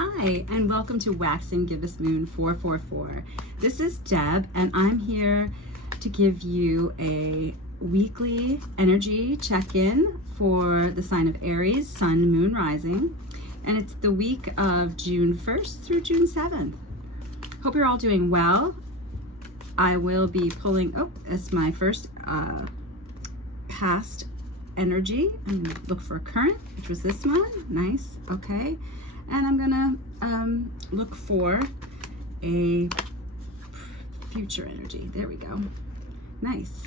Hi, and welcome to Waxing Gibbous Moon 444. This is Deb, and I'm here to give you a weekly energy check-in for the sign of Aries, Sun, Moon, Rising. And it's the week of June 1st through June 7th. Hope you're all doing well. I will be pulling, it's my first past energy. I'm gonna look for a current, which was this one. Nice, okay. And I'm gonna look for a future energy. There we go. Nice.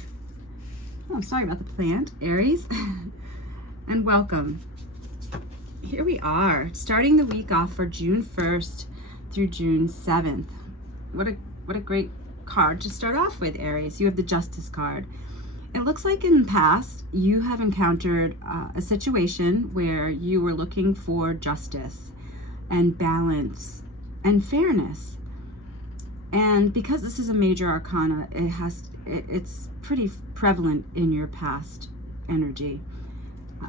Oh, sorry about the plant, Aries. And welcome. Here we are, starting the week off for June 1st through June 7th. What a great card to start off with, Aries. You have the Justice card. It looks like in the past you have encountered a situation where you were looking for justice and balance and fairness. And because this is a major arcana, it's pretty prevalent in your past energy.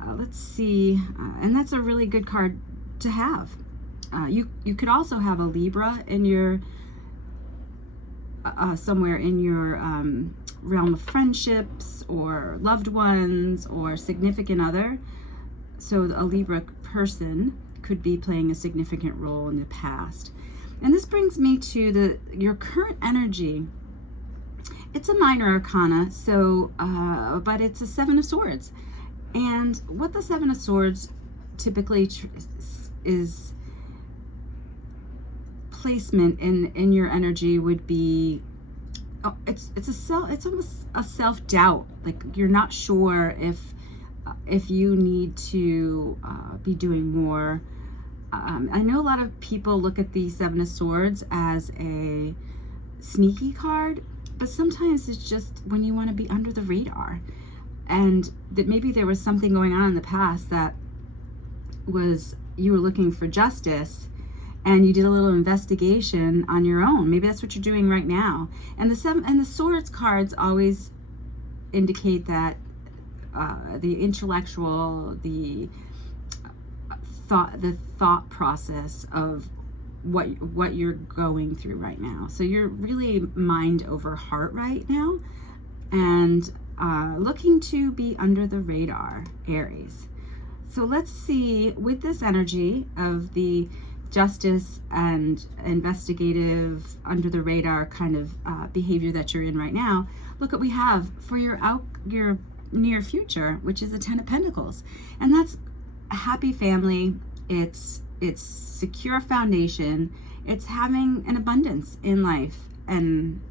Let's see, and that's a really good card to have. You could also have a Libra in your somewhere in your realm of friendships or loved ones or significant other. So a Libra person could be playing a significant role in the past. And this brings me to your current energy. It's a minor arcana, so but it's a Seven of Swords. And what the Seven of Swords typically is placement in your energy would be, it's almost a self-doubt. Like you're not sure if you need to be doing more. I know a lot of people look at the Seven of Swords as a sneaky card, but sometimes it's just when you want to be under the radar, and that maybe there was something going on in the past that was, you were looking for justice and you did a little investigation on your own. Maybe that's what you're doing right now. And the Swords cards always indicate that the intellectual, the thought process of what you're going through right now. So you're really mind over heart right now, and looking to be under the radar, Aries. So let's see, with this energy of the justice and investigative, under the radar kind of behavior that you're in right now, look what we have for your near future, which is the Ten of Pentacles. And that's a happy family. It's secure foundation. It's having an abundance in life, and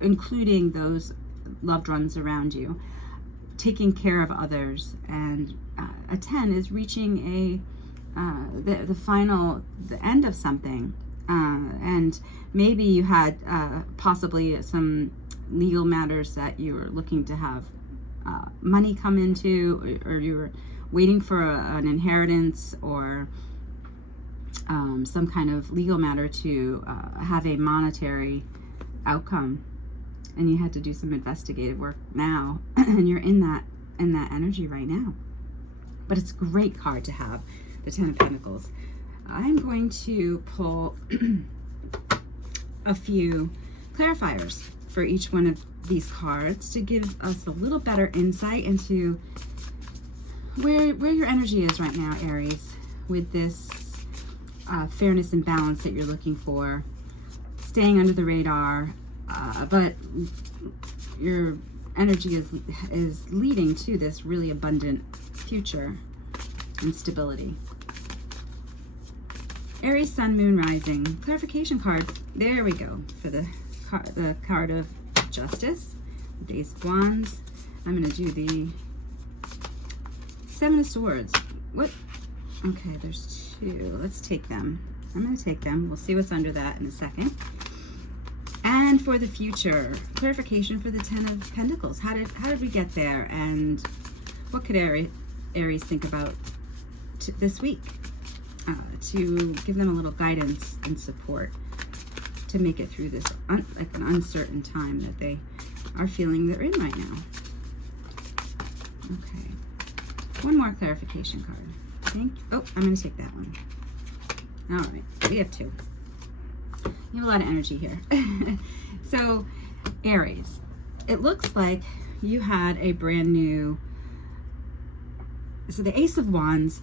including those loved ones around you, taking care of others. And a 10 is reaching the end of something. And maybe you had possibly some legal matters that you were looking to have money come into, or you were waiting for an inheritance, or some kind of legal matter to have a monetary outcome, and you had to do some investigative work now, and you're in that energy right now. But it's a great card to have, the Ten of Pentacles. I'm going to pull a few clarifiers for each one of these cards to give us a little better insight into where your energy is right now, Aries, with this fairness and balance that you're looking for, staying under the radar, but your energy is leading to this really abundant future and stability. Aries, Sun, Moon, Rising. Clarification card. There we go for the card of Justice, the Ace of Wands. I'm going to do the Seven of Swords. What? Okay, there's two. Let's take them. I'm going to take them. We'll see what's under that in a second. And for the future, clarification for the Ten of Pentacles. How did we get there? And what could Aries think about this week to give them a little guidance and support to make it through this like an uncertain time that they are feeling they're in right now? Okay. One more clarification card. I'm going to take that one. All right, we have 2. You have a lot of energy here. So, Aries, it looks like you had a brand new, so the Ace of Wands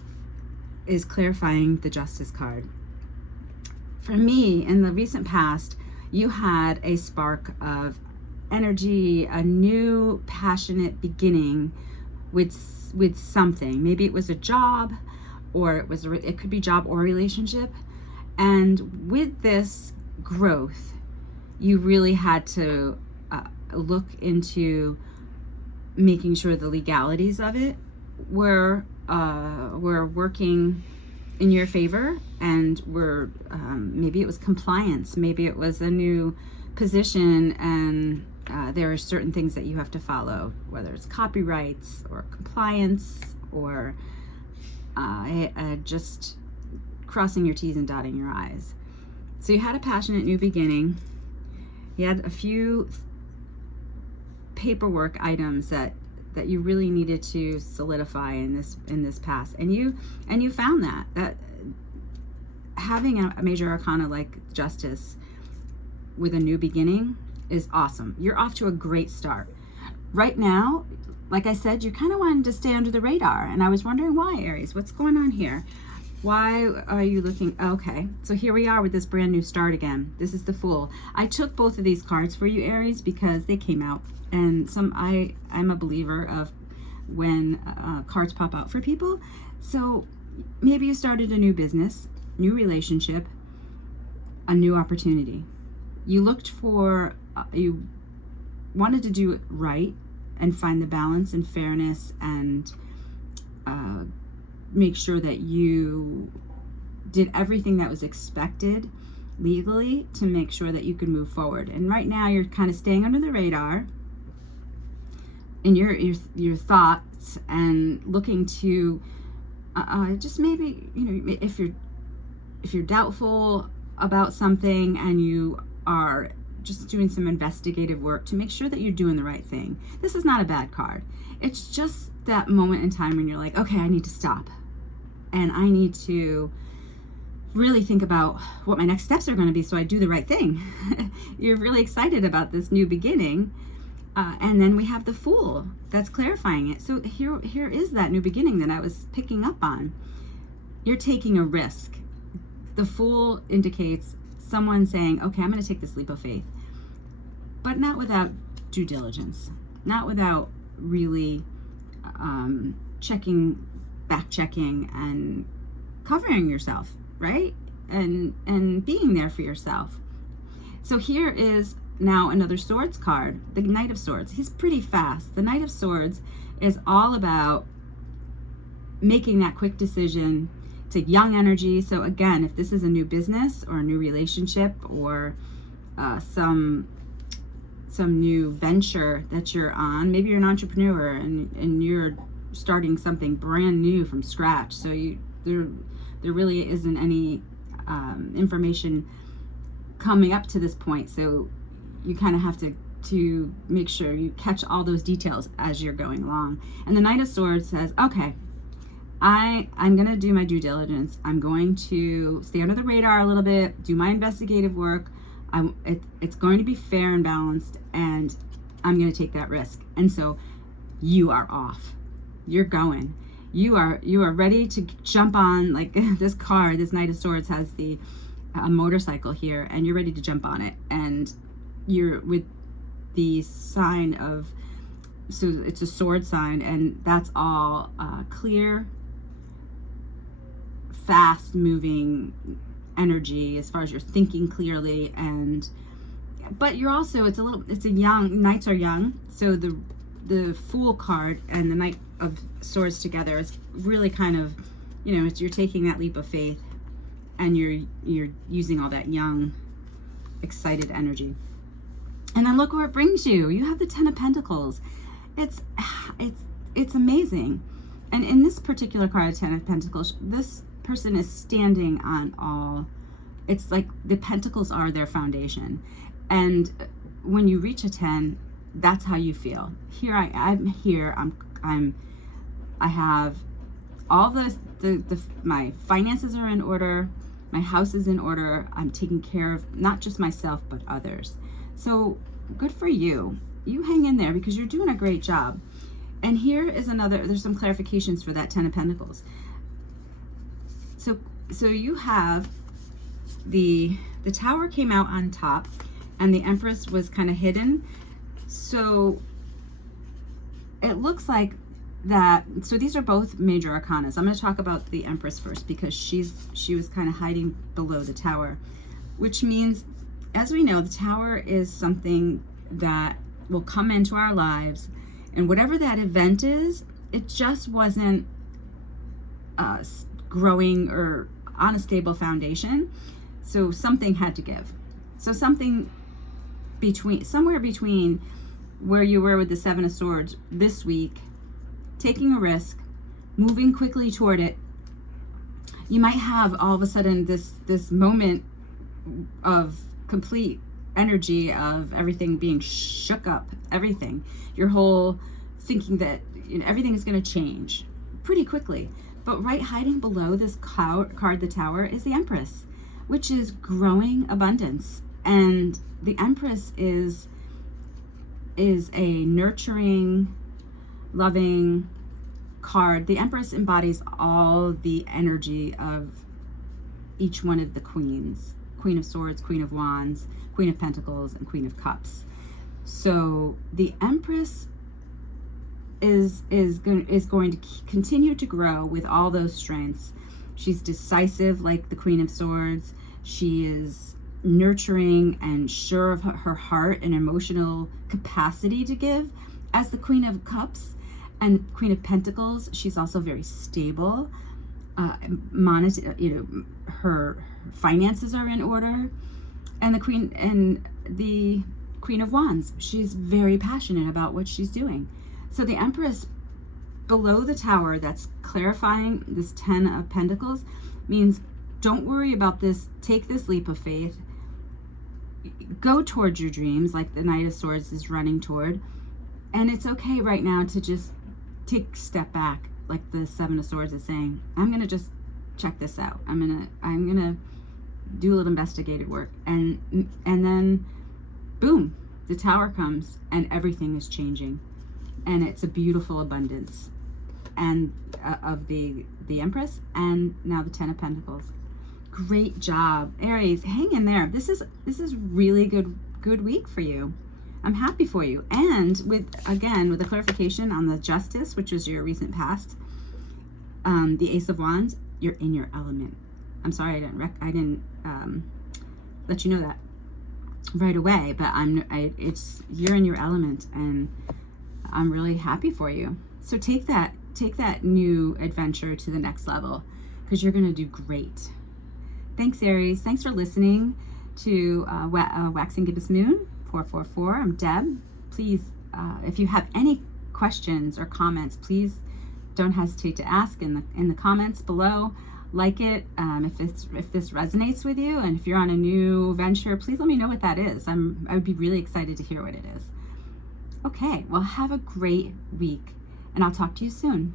is clarifying the Justice card. For me, in the recent past, you had a spark of energy, a new passionate beginning with something. Maybe it was a job, or it could be job or relationship. And with this growth, you really had to look into making sure the legalities of it were working in your favor, and were maybe it was compliance, maybe it was a new position, and there are certain things that you have to follow, whether it's copyrights or compliance, or just crossing your T's and dotting your I's. So you had a passionate new beginning. You had a few paperwork items that you really needed to solidify in this past, and you found that having a major arcana like Justice with a new beginning is awesome. You're off to a great start. Right now, like I said, you kind of wanted to stay under the radar, and I was wondering why, Aries. What's going on here? Why are you looking? Okay, so here we are with this brand new start again. This is the Fool. I took both of these cards for you, Aries, because they came out, and I'm a believer of when cards pop out for people. So maybe you started a new business, new relationship, a new opportunity. You looked for, you wanted to do it right and find the balance and fairness, and make sure that you did everything that was expected legally to make sure that you could move forward. And right now you're kind of staying under the radar in your thoughts, and looking to just maybe, if you're doubtful about something, and you are just doing some investigative work to make sure that you're doing the right thing. This is not a bad card. It's just that moment in time when you're like, okay, I need to stop, and I need to really think about what my next steps are going to be so I do the right thing. You're really excited about this new beginning, and then we have the Fool that's clarifying it. So here is that new beginning that I was picking up on. You're taking a risk. The Fool indicates someone saying, okay, I'm going to take this leap of faith, but not without due diligence, not without really back checking and covering yourself, right? And being there for yourself. So here is now another Swords card, the Knight of Swords. He's pretty fast. The Knight of Swords is all about making that quick decision. It's a young energy. So again, if this is a new business or a new relationship, or some new venture that you're on, maybe you're an entrepreneur and you're starting something brand new from scratch. So there really isn't any information coming up to this point. So you kind of have to make sure you catch all those details as you're going along. And the Knight of Swords says, okay, I'm going to do my due diligence. I'm going to stay under the radar a little bit, do my investigative work. It's going to be fair and balanced, and I'm going to take that risk. And so you are off. You're going. You are ready to jump on, like this card, this Knight of Swords has a motorcycle here, and you're ready to jump on it. And you're with the sign of, so it's a sword sign, and that's all clear, fast moving energy as far as you're thinking clearly. But you're also, it's a young, knights are young, so the Fool card and the Knight of Swords together is really kind of, you're taking that leap of faith, and you're using all that young, excited energy. And then look where it brings you. You have the Ten of Pentacles. It's amazing. And in this particular card, Ten of Pentacles, this person is standing on all. It's like the pentacles are their foundation. And when you reach a 10, that's how you feel. Here I'm here. I have all my finances are in order. My house is in order. I'm taking care of not just myself, but others. So good for you. You hang in there because you're doing a great job. And here is another, there's some clarifications for that 10 of Pentacles. So you have the Tower came out on top and the Empress was kind of hidden. So it looks like that, so these are both major arcanas. I'm going to talk about the Empress first because she was kind of hiding below the Tower, which means, as we know, the Tower is something that will come into our lives, and whatever that event is, it just wasn't growing or on a stable foundation. So something had to give. So something somewhere between where you were with the Seven of Swords this week, taking a risk, moving quickly toward it, you might have all of a sudden this moment of complete energy of everything being shook up, everything. Your whole thinking that, you know, everything is going to change pretty quickly. But right hiding below this card, the Tower, is the Empress, which is growing abundance. And the Empress is a nurturing, loving card. The Empress embodies all the energy of each one of the queens: Queen of Swords, Queen of Wands, Queen of Pentacles, and Queen of Cups. So the Empress is going to continue to grow with all those strengths. She's decisive like the Queen of Swords. She is nurturing and sure of her heart and emotional capacity to give as the Queen of Cups. And Queen of Pentacles, she's also very stable. Her finances are in order. And the Queen of Wands, she's very passionate about what she's doing. So the Empress below the Tower, that's clarifying this 10 of Pentacles, means don't worry about this. Take this leap of faith. Go towards your dreams like the Knight of Swords is running toward. And it's okay right now to just take a step back, like the Seven of Swords is saying. I'm going to just check this out. I'm going to do a little investigative work. And then boom, the Tower comes and everything is changing. And it's a beautiful abundance and of the Empress, and now the 10 of Pentacles. Great job, Aries. Hang in there. This is really good week for you. I'm happy for you. And with the clarification on the Justice, which was your recent past, the Ace of Wands, you're in your element. I'm sorry I didn't let you know that right away, but you're in your element, and I'm really happy for you. So take that new adventure to the next level, because you're going to do great. Thanks, Aries. Thanks for listening to Waxing Gibbous Moon 444. I'm Deb. Please, if you have any questions or comments, please don't hesitate to ask in the comments below. Like it if this resonates with you, and if you're on a new venture, please let me know what that is. I would be really excited to hear what it is. Okay, well, have a great week, and I'll talk to you soon.